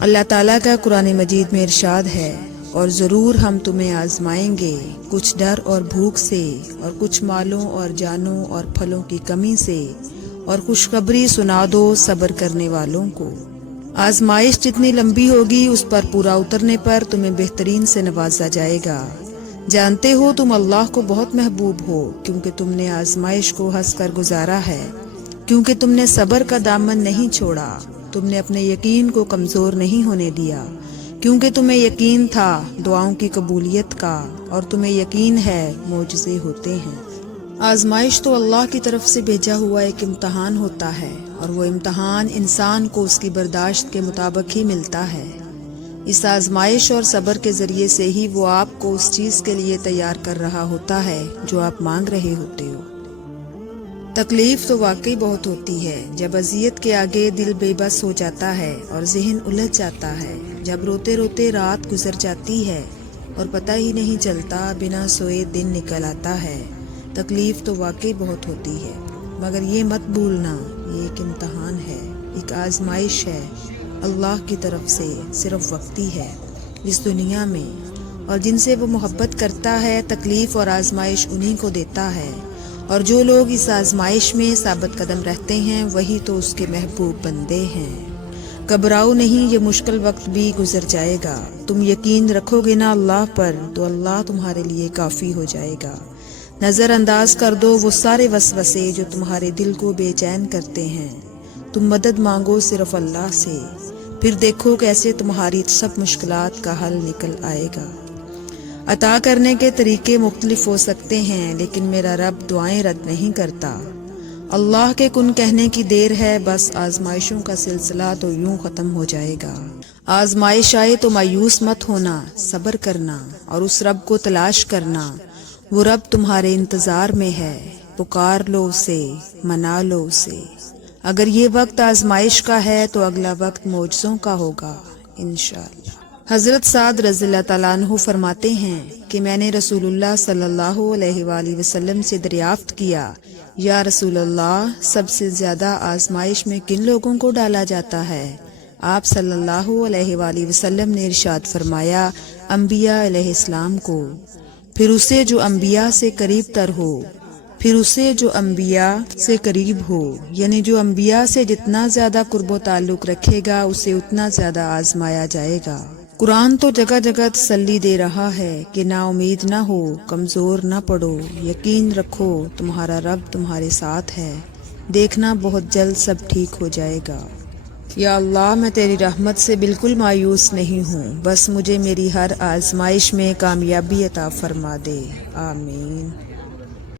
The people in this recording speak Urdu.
اللہ تعالیٰ کا قرآن مجید میں ارشاد ہے، اور ضرور ہم تمہیں آزمائیں گے، کچھ ڈر اور بھوک سے، اور کچھ مالوں اور جانوں اور پھلوں کی کمی سے، اور خوشخبری سنا دو صبر کرنے والوں کو۔ آزمائش جتنی لمبی ہوگی اس پر پورا اترنے پر تمہیں بہترین سے نوازا جائے گا۔ جانتے ہو تم اللہ کو بہت محبوب ہو، کیونکہ تم نے آزمائش کو ہنس کر گزارا ہے، کیونکہ تم نے صبر کا دامن نہیں چھوڑا، تم نے اپنے یقین کو کمزور نہیں ہونے دیا، کیونکہ تمہیں یقین تھا دعاؤں کی قبولیت کا، اور تمہیں یقین ہے معجزے ہوتے ہیں۔ آزمائش تو اللہ کی طرف سے بھیجا ہوا ایک امتحان ہوتا ہے، اور وہ امتحان انسان کو اس کی برداشت کے مطابق ہی ملتا ہے۔ اس آزمائش اور صبر کے ذریعے سے ہی وہ آپ کو اس چیز کے لیے تیار کر رہا ہوتا ہے جو آپ مانگ رہے ہوتے ہو۔ تکلیف تو واقعی بہت ہوتی ہے، جب اذیت کے آگے دل بے بس ہو جاتا ہے اور ذہن الجھ جاتا ہے، جب روتے روتے رات گزر جاتی ہے اور پتہ ہی نہیں چلتا، بنا سوئے دن نکل آتا ہے۔ تکلیف تو واقعی بہت ہوتی ہے، مگر یہ مت بھولنا، یہ ایک امتحان ہے، ایک آزمائش ہے، اللہ کی طرف سے، صرف وقتی ہے۔ اس دنیا میں اور جن سے وہ محبت کرتا ہے تکلیف اور آزمائش انہی کو دیتا ہے، اور جو لوگ اس آزمائش میں ثابت قدم رہتے ہیں وہی تو اس کے محبوب بندے ہیں۔ گھبراؤ نہیں، یہ مشکل وقت بھی گزر جائے گا۔ تم یقین رکھو گے نا اللہ پر، تو اللہ تمہارے لیے کافی ہو جائے گا۔ نظر انداز کر دو وہ سارے وسوسے جو تمہارے دل کو بے چین کرتے ہیں۔ تم مدد مانگو صرف اللہ سے، پھر دیکھو کیسے تمہاری سب مشکلات کا حل نکل آئے گا۔ عطا کرنے کے طریقے مختلف ہو سکتے ہیں، لیکن میرا رب دعائیں رد نہیں کرتا۔ اللہ کے کن کہنے کی دیر ہے، بس آزمائشوں کا سلسلہ تو یوں ختم ہو جائے گا۔ آزمائش آئے تو مایوس مت ہونا، صبر کرنا اور اس رب کو تلاش کرنا۔ وہ رب تمہارے انتظار میں ہے، پکار لو اسے، منا لو اسے۔ اگر یہ وقت آزمائش کا ہے تو اگلا وقت معجزوں کا ہوگا انشاءاللہ۔ حضرت سعد رضی اللہ تعالیٰ عنہ فرماتے ہیں کہ میں نے رسول اللہ صلی اللہ علیہ وآلہ وسلم سے دریافت کیا، یا رسول اللہ، سب سے زیادہ آزمائش میں کن لوگوں کو ڈالا جاتا ہے؟ آپ صلی اللہ علیہ وآلہ وسلم نے ارشاد فرمایا، انبیاء علیہ السلام کو، پھر اسے جو انبیاء سے قریب تر ہو، پھر اسے جو انبیاء سے قریب ہو، یعنی جو انبیاء سے جتنا زیادہ قرب و تعلق رکھے گا اسے اتنا زیادہ آزمایا جائے گا۔ قرآن تو جگہ جگہ تسلی دے رہا ہے کہ نا امید نہ ہو، کمزور نہ پڑو، یقین رکھو تمہارا رب تمہارے ساتھ ہے، دیکھنا بہت جلد سب ٹھیک ہو جائے گا۔ یا اللہ، میں تیری رحمت سے بالکل مایوس نہیں ہوں، بس مجھے میری ہر آزمائش میں کامیابی عطا فرما دے، آمین۔